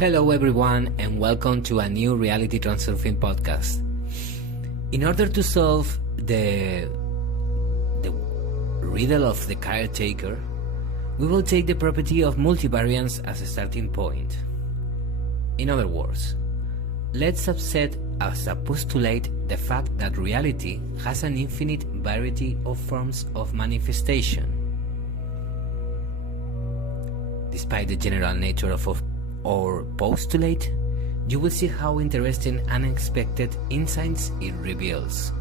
Hello everyone and welcome to a new reality Transurfing podcast. In order to solve the riddle of the caretaker, we will take the property of multivariance as a starting point. In other words, let's accept as a postulate the fact that reality has an infinite variety of forms of manifestation. Despite the general nature of our postulate, you will see how interesting and unexpected insights it reveals.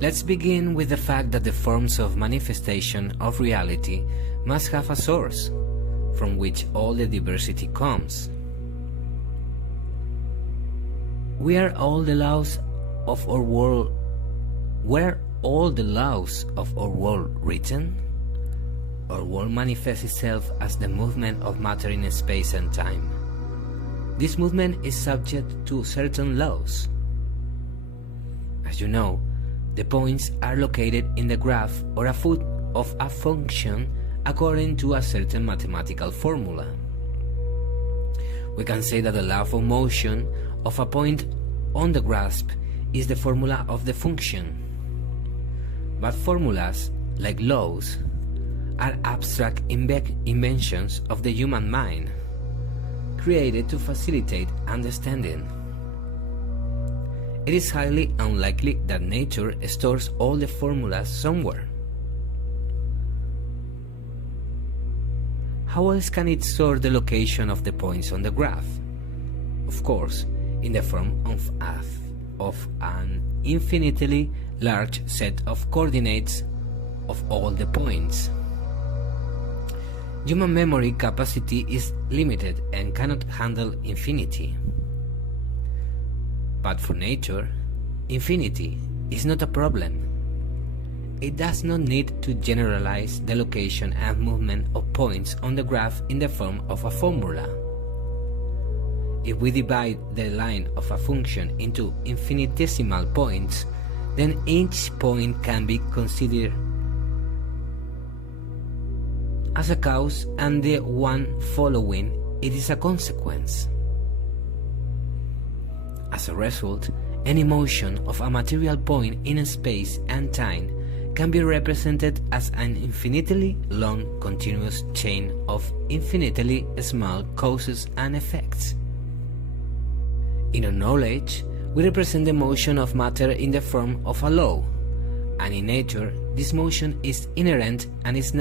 Let's begin with the fact that the forms of manifestation of reality must have a source from which all the diversity comes. Were all the laws of our world written? Our world manifests itself as the movement of matter in space and time. This movement is subject to certain laws. As you know, the points are located in the graph or a foot of a function according to a certain mathematical formula. We can say that the law of motion of a point on the graph is the formula of the function. But formulas, like laws, are abstract inventions of the human mind, created to facilitate understanding. It is highly unlikely that nature stores all the formulas somewhere. How else can it store the location of the points on the graph? Of course, in the form of an infinitely large set of coordinates of all the points. Human memory capacity is limited and cannot handle infinity. But for nature, infinity is not a problem. It does not need to generalize the location and movement of points on the graph in the form of a formula. If we divide the line of a function into infinitesimal points, then each point can be considered as a cause and the one following it is a consequence. As a result, any motion of a material point in space and time can be represented as an infinitely long continuous chain of infinitely small causes and effects. In our knowledge, we represent the motion of matter in the form of a law, and in nature this motion is inherent and is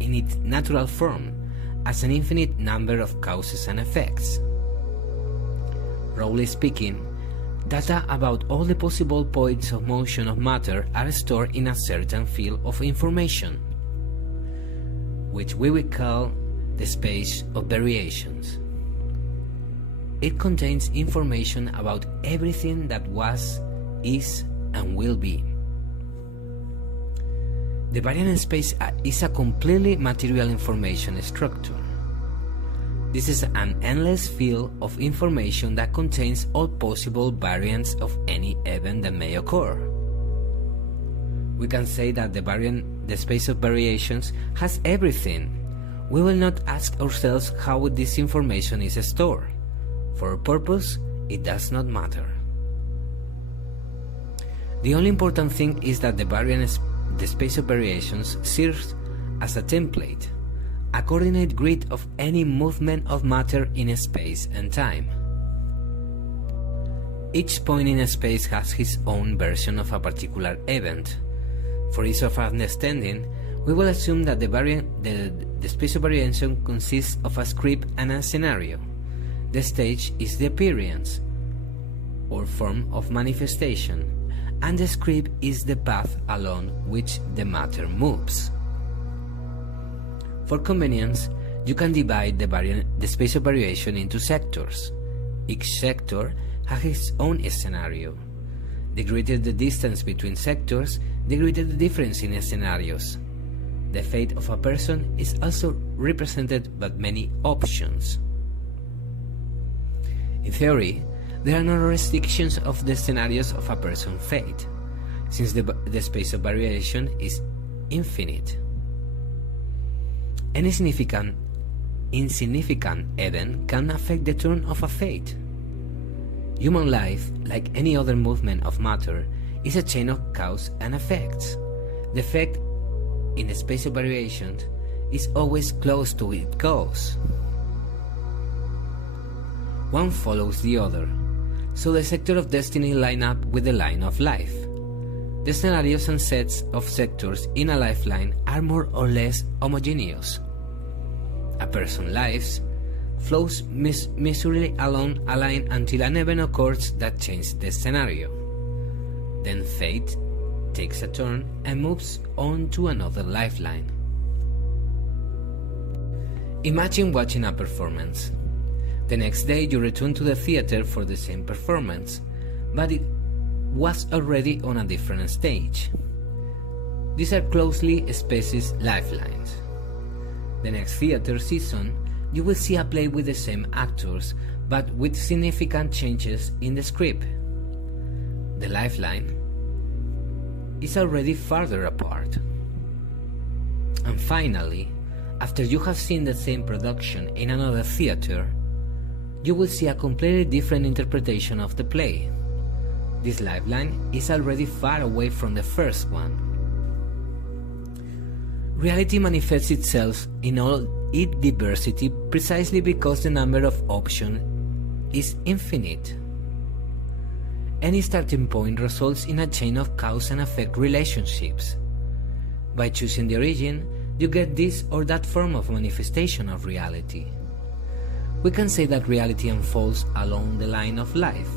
in its natural form as an infinite number of causes and effects. Roughly speaking, data about all the possible points of motion of matter are stored in a certain field of information, which we will call the space of variations. It contains information about everything that was, is, and will be. The variant space is a completely material information structure. This is an endless field of information that contains all possible variants of any event that may occur. We can say that the space of variations has everything. We will not ask ourselves how this information is stored. For our purpose, it does not matter. The only important thing is that the space of variations serves as a template, a coordinate grid of any movement of matter in space and time. Each point in space has its own version of a particular event. For ease of understanding, we will assume that the space of variation consists of a script and a scenario. The stage is the appearance, or form of manifestation, and the script is the path along which the matter moves. For convenience, you can divide the space of variation into sectors. Each sector has its own scenario. The greater the distance between sectors, the greater the difference in scenarios. The fate of a person is also represented by many options. In theory, there are no restrictions of the scenarios of a person's fate, since the space of variation is infinite. Any significant insignificant event can affect the turn of a fate. Human life, like any other movement of matter, is a chain of cause and effects. The effect in the space of variations is always close to its cause. One follows the other, so the sector of destiny line up with the line of life. The scenarios and sets of sectors in a lifeline are more or less homogeneous. A person's life flows miserably along a line until an event occurs that changes the scenario. Then fate takes a turn and moves on to another lifeline. Imagine watching a performance. The next day you return to the theater for the same performance, but it was already on a different stage. These are closely spaced lifelines. The next theater season, you will see a play with the same actors, but with significant changes in the script. The lifeline is already farther apart. And finally, after you have seen the same production in another theater, you will see a completely different interpretation of the play. This lifeline is already far away from the first one. Reality manifests itself in all its diversity precisely because the number of options is infinite. Any starting point results in a chain of cause and effect relationships. By choosing the origin, you get this or that form of manifestation of reality. We can say that reality unfolds along the line of life,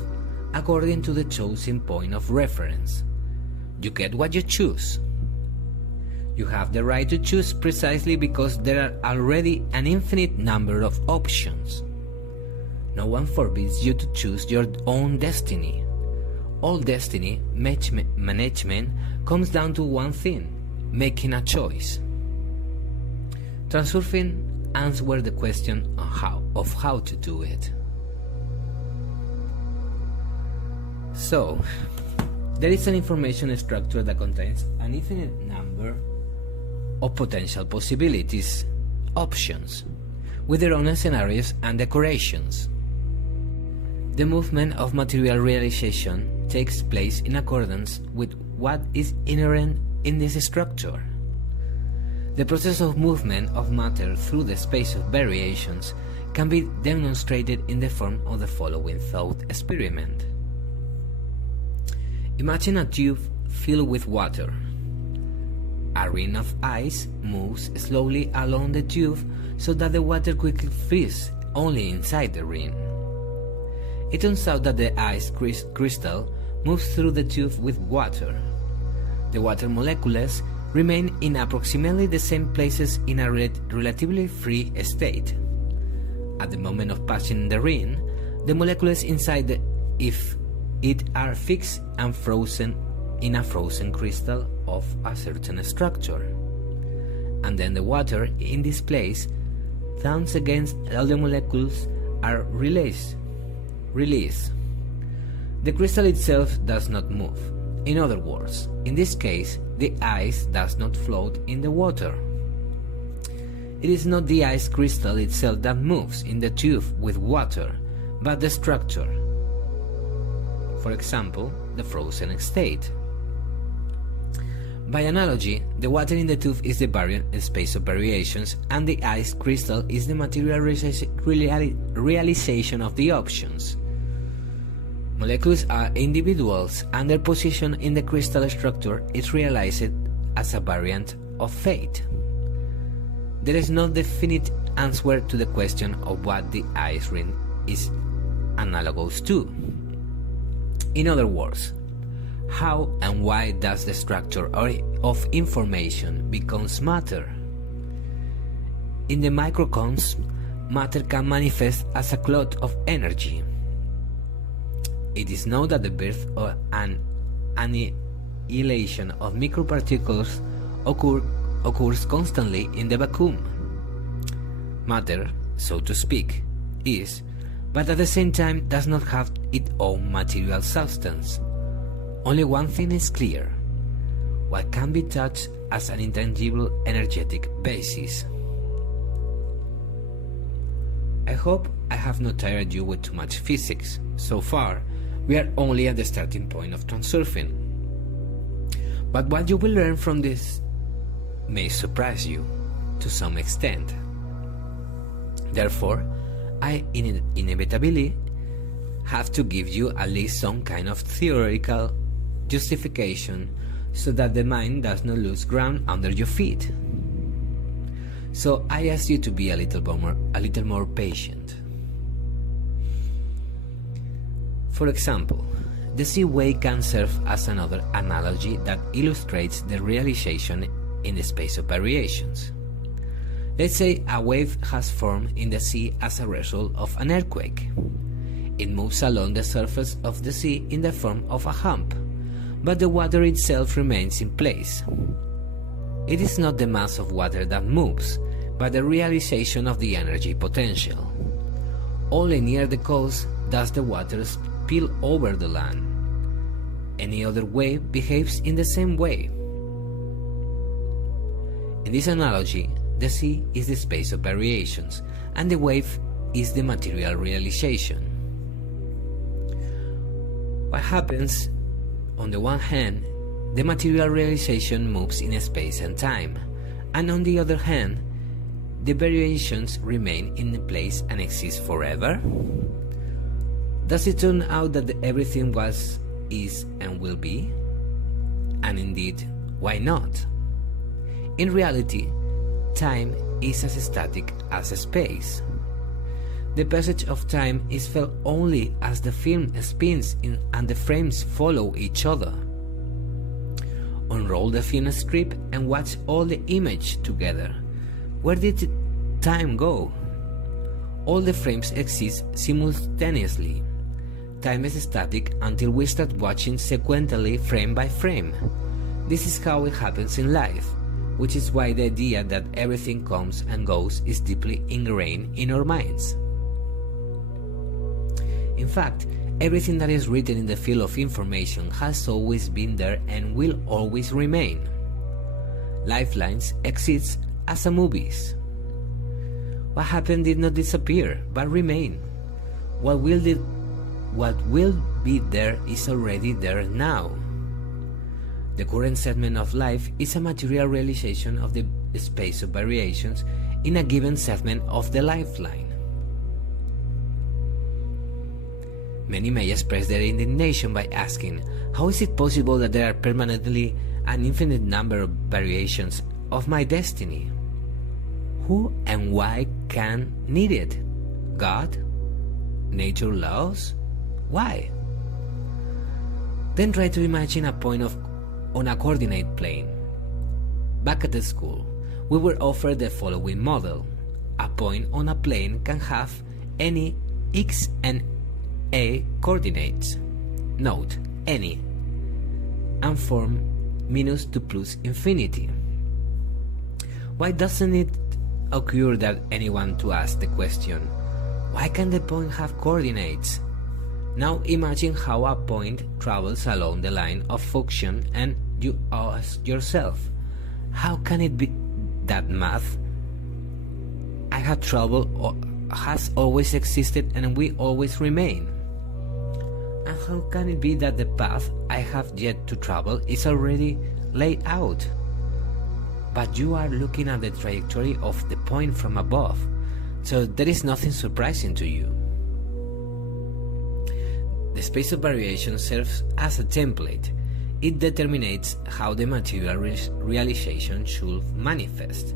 according to the chosen point of reference. You get what you choose. You have the right to choose precisely because there are already an infinite number of options. No one forbids you to choose your own destiny. All destiny management comes down to one thing: making a choice. Transurfing answers the question of how to do it. So, there is an information structure that contains an infinite number of potential possibilities, options, with their own scenarios and decorations. The movement of material realization takes place in accordance with what is inherent in this structure. The process of movement of matter through the space of variations can be demonstrated in the form of the following thought experiment. Imagine a tube filled with water. A ring of ice moves slowly along the tube so that the water quickly freezes only inside the ring. It turns out that the ice crystal moves through the tube with water. The water molecules remain in approximately the same places in a relatively free state. At the moment of passing the ring, the molecules inside it are fixed and frozen in a frozen crystal of a certain structure. And then the water in this place thawns against all the molecules are released. The crystal itself does not move. In other words, in this case, the ice does not float in the water. It is not the ice crystal itself that moves in the tube with water, but the structure. For example, the frozen state. By analogy, the water in the tube is the space of variations, and the ice crystal is the material realization of the options. Molecules are individuals, and their position in the crystal structure is realized as a variant of fate. There is no definite answer to the question of what the ice ring is analogous to. In other words, how and why does the structure of information becomes matter? In the microcosm, matter can manifest as a cloud of energy. It is known that the birth and annihilation of microparticles occurs constantly in the vacuum. Matter, so to speak, is, but at the same time does not have its own material substance. Only one thing is clear: what can be touched as an intangible energetic basis. I hope I have not tired you with too much physics. So far, we are only at the starting point of transurfing. But what you will learn from this may surprise you to some extent. Therefore, I inevitably have to give you at least some kind of theoretical justification so that the mind does not lose ground under your feet. So I ask you to be a little more patient. For example, the sea wave can serve as another analogy that illustrates the realization in the space of variations. Let's say a wave has formed in the sea as a result of an earthquake. It moves along the surface of the sea in the form of a hump, but the water itself remains in place. It is not the mass of water that moves, but the realization of the energy potential. Only near the coast does the water spill over the land. Any other wave behaves in the same way. In this analogy, the sea is the space of variations, and the wave is the material realization. What happens? On the one hand, the material realization moves in space and time, and on the other hand, the variations remain in place and exist forever? Does it turn out that everything was, is, and will be? And indeed, why not? In reality, time is as static as space. The passage of time is felt only as the film spins and the frames follow each other. Unroll the film strip and watch all the images together. Where did time go? All the frames exist simultaneously. Time is static until we start watching sequentially frame by frame. This is how it happens in life, which is why the idea that everything comes and goes is deeply ingrained in our minds. In fact, everything that is written in the field of information has always been there and will always remain. Lifelines exist as movies. What happened did not disappear, but remain. What will be there is already there now. The current segment of life is a material realization of the space of variations in a given segment of the lifeline. Many may express their indignation by asking, how is it possible that there are permanently an infinite number of variations of my destiny? Who and why can need it? God? Nature laws? Why? Then try to imagine a point on a coordinate plane. Back at the school, we were offered the following model. A point on a plane can have any x and a coordinates. Note, any, and form minus to plus infinity. Why doesn't it occur that anyone to ask the question, why can the point have coordinates? Now imagine how a point travels along the line of function and you ask yourself, how can it be that math I had trouble or has always existed and will always remain? And how can it be that the path I have yet to travel is already laid out? But you are looking at the trajectory of the point from above, so there is nothing surprising to you. The space of variation serves as a template. It determines how the material realization should manifest.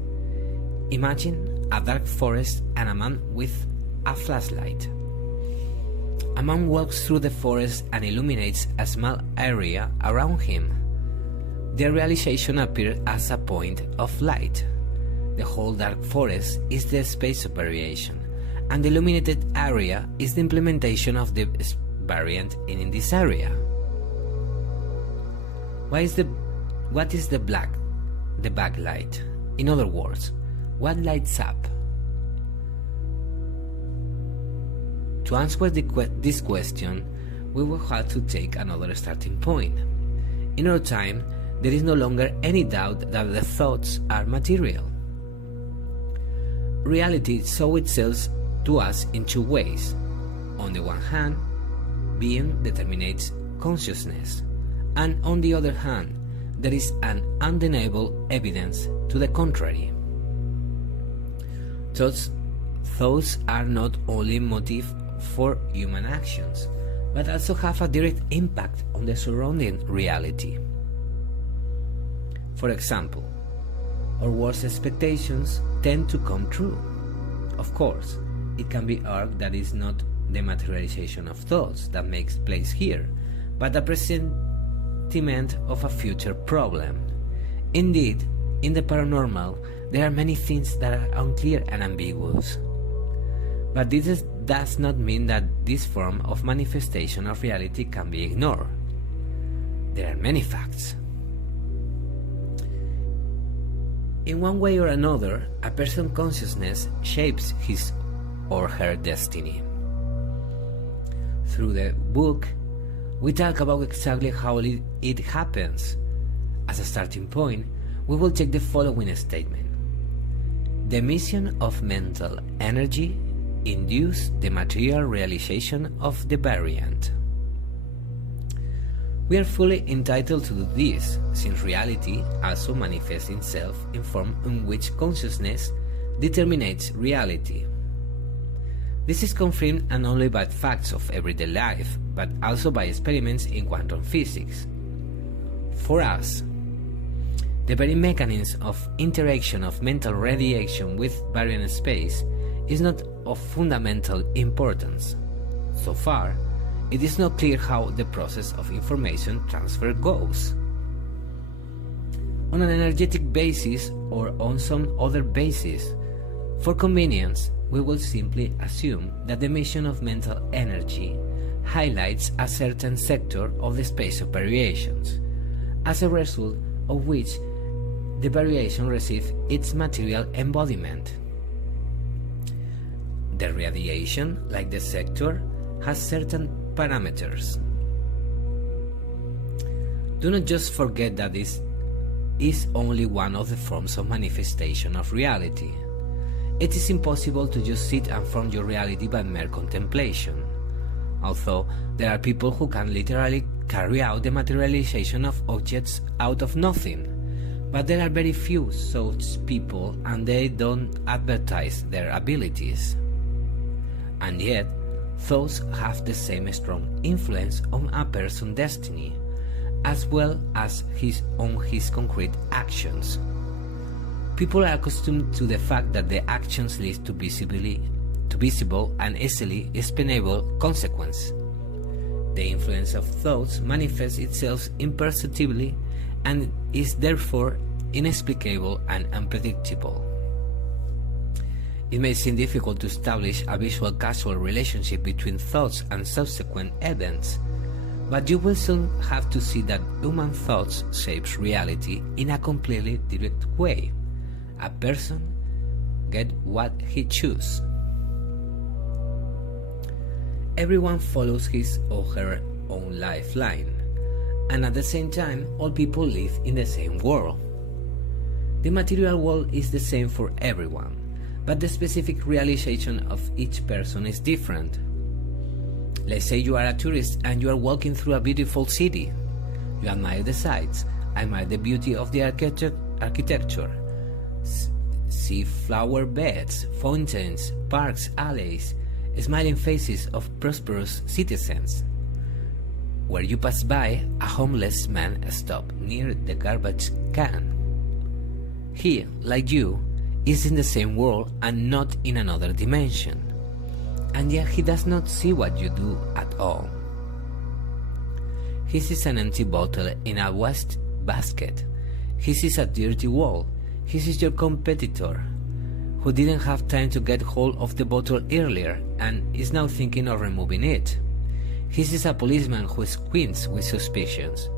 Imagine a dark forest and a man with a flashlight. A man walks through the forest and illuminates a small area around him. The realization appears as a point of light. The whole dark forest is the space of variation, and the illuminated area is the implementation of the variant in this area. What is the backlight? In other words, what lights up? To answer this question, we will have to take another starting point. In our time, there is no longer any doubt that the thoughts are material. Reality shows itself to us in two ways. On the one hand, being determines consciousness, and on the other hand, there is an undeniable evidence to the contrary. Thoughts are not only motive for human actions, but also have a direct impact on the surrounding reality. For example, our worst expectations tend to come true. Of course, it can be argued that it's not the materialization of thoughts that makes place here, but a presentiment of a future problem. Indeed, in the paranormal, there are many things that are unclear and ambiguous. But this does not mean that this form of manifestation of reality can be ignored. There are many facts. In one way or another, a person's consciousness shapes his or her destiny. Through the book, we talk about exactly how it happens. As a starting point, we will take the following statement. The emission of mental energy induce the material realization of the variant. We are fully entitled to do this, since reality also manifests itself in form in which consciousness determines reality. This is confirmed not only by facts of everyday life, but also by experiments in quantum physics. For us, the very mechanism of interaction of mental radiation with variant space is not of fundamental importance. So far, it is not clear how the process of information transfer goes. On an energetic basis or on some other basis, for convenience, we will simply assume that the emission of mental energy highlights a certain sector of the space of variations, as a result of which the variation receives its material embodiment. The radiation, like the sector, has certain parameters. Do not just forget that this is only one of the forms of manifestation of reality. It is impossible to just sit and form your reality by mere contemplation. Although there are people who can literally carry out the materialization of objects out of nothing, but there are very few such people and they don't advertise their abilities. And yet, thoughts have the same strong influence on a person's destiny, as well as on his concrete actions. People are accustomed to the fact that the actions lead to visible and easily explainable consequences. The influence of thoughts manifests itself imperceptibly and is therefore inexplicable and unpredictable. It may seem difficult to establish a visual causal relationship between thoughts and subsequent events, but you will soon have to see that human thoughts shapes reality in a completely direct way. A person gets what he chooses. Everyone follows his or her own lifeline, and at the same time, all people live in the same world. The material world is the same for everyone, but the specific realization of each person is different. Let's say you are a tourist and you are walking through a beautiful city. You admire the sights, admire the beauty of the architecture, see flower beds, fountains, parks, alleys, smiling faces of prosperous citizens. Where you pass by, a homeless man stops near the garbage can. He, like you, is in the same world and not in another dimension, and yet he does not see what you do at all. He sees an empty bottle in a waste basket. He sees a dirty wall. He sees your competitor, who didn't have time to get hold of the bottle earlier and is now thinking of removing it. He sees a policeman who squints with suspicions.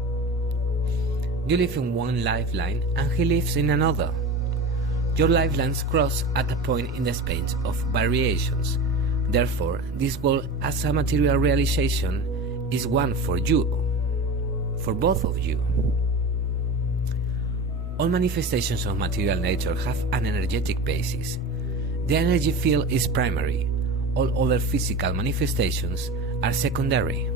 You live in one lifeline and he lives in another. Your lifelines cross at a point in the space of variations. Therefore, this world as a material realization is one for you, for both of you. All manifestations of material nature have an energetic basis. The energy field is primary. all other physical manifestations are secondary.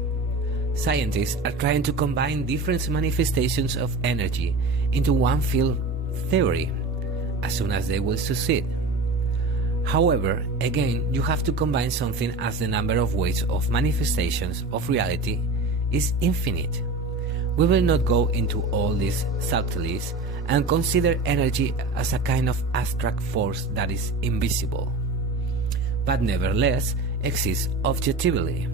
Scientists are trying to combine different manifestations of energy into one field theory as soon as they will succeed. However, again, you have to combine something as the number of ways of manifestations of reality is infinite. We will not go into all these subtleties and consider energy as a kind of abstract force that is invisible, but nevertheless exists objectively.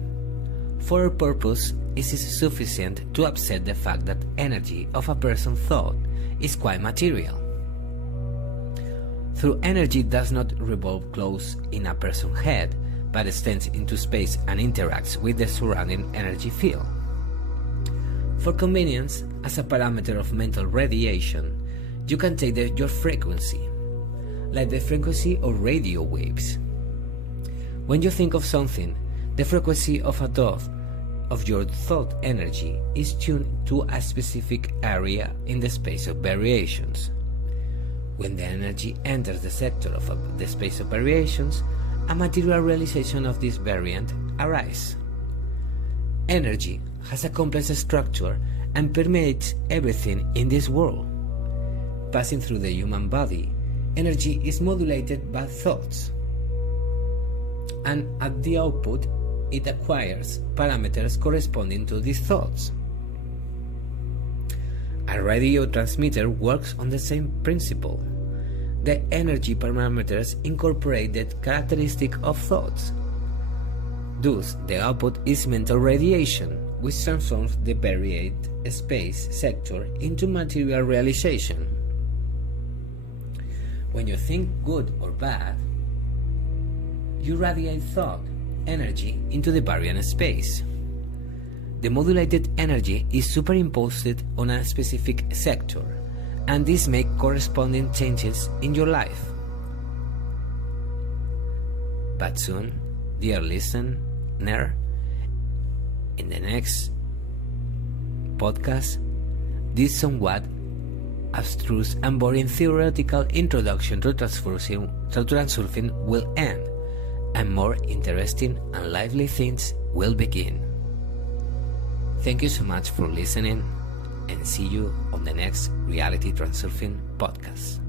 For our purpose, it is sufficient to accept the fact that energy of a person's thought is quite material. Through energy does not revolve close in a person's head, but extends into space and interacts with the surrounding energy field. For convenience, as a parameter of mental radiation, you can take your frequency, like the frequency of radio waves. When you think of something, the frequency of a thought of your thought energy is tuned to a specific area in the space of variations. When the energy enters the sector of the space of variations, a material realization of this variant arises. Energy has a complex structure and permeates everything in this world. Passing through the human body, energy is modulated by thoughts, and at the output, it acquires parameters corresponding to these thoughts. A radio transmitter works on the same principle. The energy parameters incorporate the characteristic of thoughts. Thus, the output is mental radiation, which transforms the varied space sector into material realization. When you think good or bad, you radiate thought energy into the variant space. The modulated energy is superimposed on a specific sector, and this makes corresponding changes in your life. But soon, dear listener, in the next podcast, this somewhat abstruse and boring theoretical introduction to transurfing will end, and more interesting and lively things will begin. Thank you so much for listening, and see you on the next Reality Transurfing podcast.